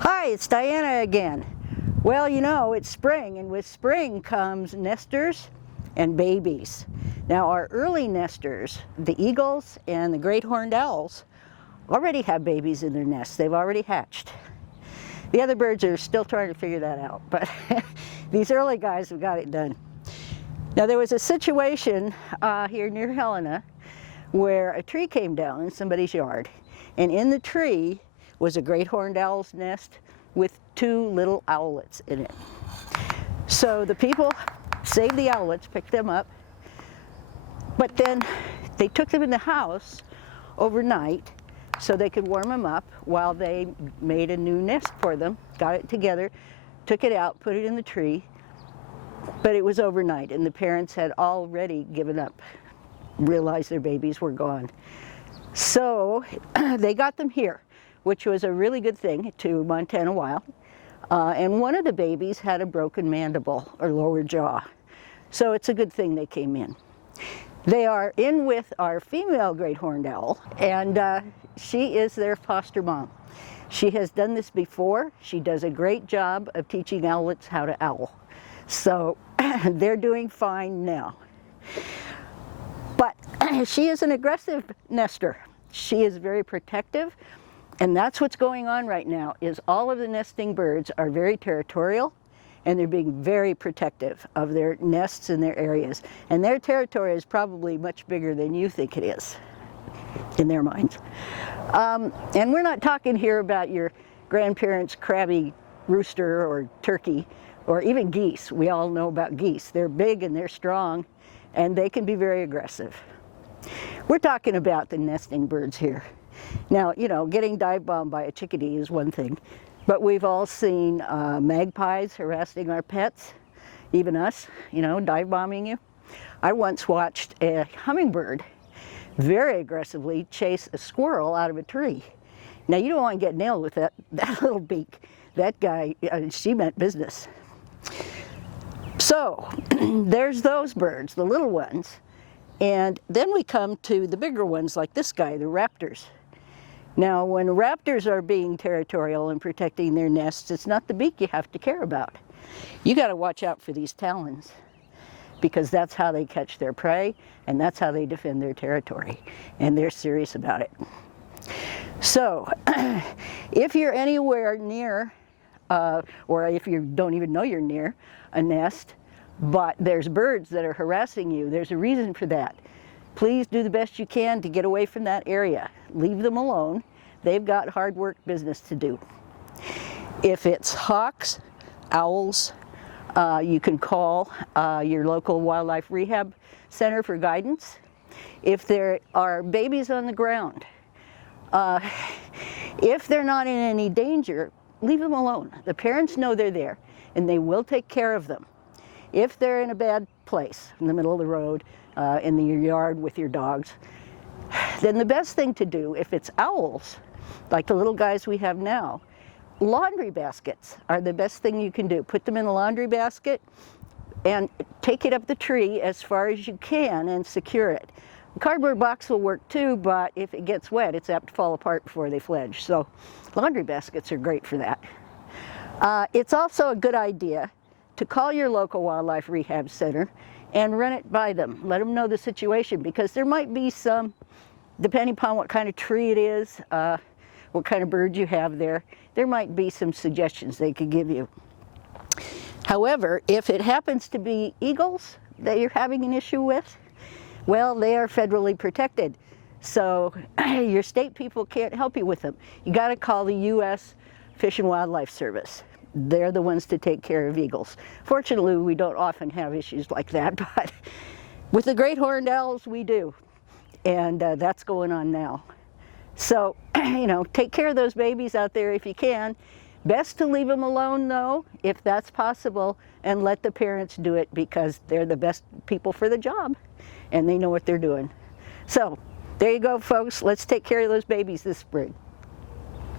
Hi, it's Diana again. Well, you know, it's spring, and with spring comes nesters and babies. Now, our early nesters, the eagles and the great horned owls, already have babies in their nests. They've already hatched. The other birds are still trying to figure that out, but these early guys have got it done. Now, there was a situation here near Helena where a tree came down in somebody's yard, and in the tree was a great horned owl's nest with 2 little owlets in it. So the people saved the owlets, picked them up, but then they took them in the house overnight so they could warm them up while they made a new nest for them, got it together, took it out, put it in the tree, but it was overnight and the parents had already given up, realized their babies were gone. So they got them here, which was a really good thing to Montana Wild. And one of the babies had a broken mandible or lower jaw. So it's a good thing they came in. They are in with our female great horned owl, and she is their foster mom. She has done this before. She does a great job of teaching owlets how to owl. So they're doing fine now. But she is an aggressive nester. She is very protective. And that's what's going on right now, is all of the nesting birds are very territorial and they're being very protective of their nests and their areas. And their territory is probably much bigger than you think it is, in their minds. And we're not talking here about your grandparents' crabby rooster or turkey or even geese. We all know about geese. They're big and they're strong and they can be very aggressive. We're talking about the nesting birds here. Now, you know, getting dive bombed by a chickadee is one thing, but we've all seen magpies harassing our pets, even us, you know, dive bombing you. I once watched a hummingbird very aggressively chase a squirrel out of a tree. Now, you don't want to get nailed with that little beak. That guy, she meant business. So, there's those birds, the little ones, and then we come to the bigger ones like this guy, the raptors. Now, when raptors are being territorial and protecting their nests, it's not the beak you have to care about. You got to watch out for these talons, because that's how they catch their prey and that's how they defend their territory, and they're serious about it. So, if you're anywhere near, or if you don't even know you're near a nest, but there's birds that are harassing you, there's a reason for that. Please do the best you can to get away from that area. Leave them alone. They've got hard work business to do. If it's hawks, owls, you can call your local wildlife rehab center for guidance. If there are babies on the ground, if they're not in any danger, leave them alone. The parents know they're there and they will take care of them. If they're in a bad place, in the middle of the road, in your yard with your dogs, then the best thing to do, if it's owls, like the little guys we have now, laundry baskets are the best thing you can do. Put them in a laundry basket and take it up the tree as far as you can and secure it. A cardboard box will work too, but if it gets wet, it's apt to fall apart before they fledge. So laundry baskets are great for that. It's also a good idea to call your local wildlife rehab center and run it by them. Let them know the situation, because there might be some, depending upon what kind of tree it is, what kind of bird you have there, there might be some suggestions they could give you. However, if it happens to be eagles that you're having an issue with, well, they are federally protected. So your state people can't help you with them. You got to call the U.S. Fish and Wildlife Service. They're the ones to take care of eagles. Fortunately, we don't often have issues like that, but with the great horned owls, we do. And that's going on now. So, you know, take care of those babies out there if you can. Best to leave them alone, though, if that's possible, and let the parents do it, because they're the best people for the job, and they know what they're doing. So, there you go, folks. Let's take care of those babies this spring.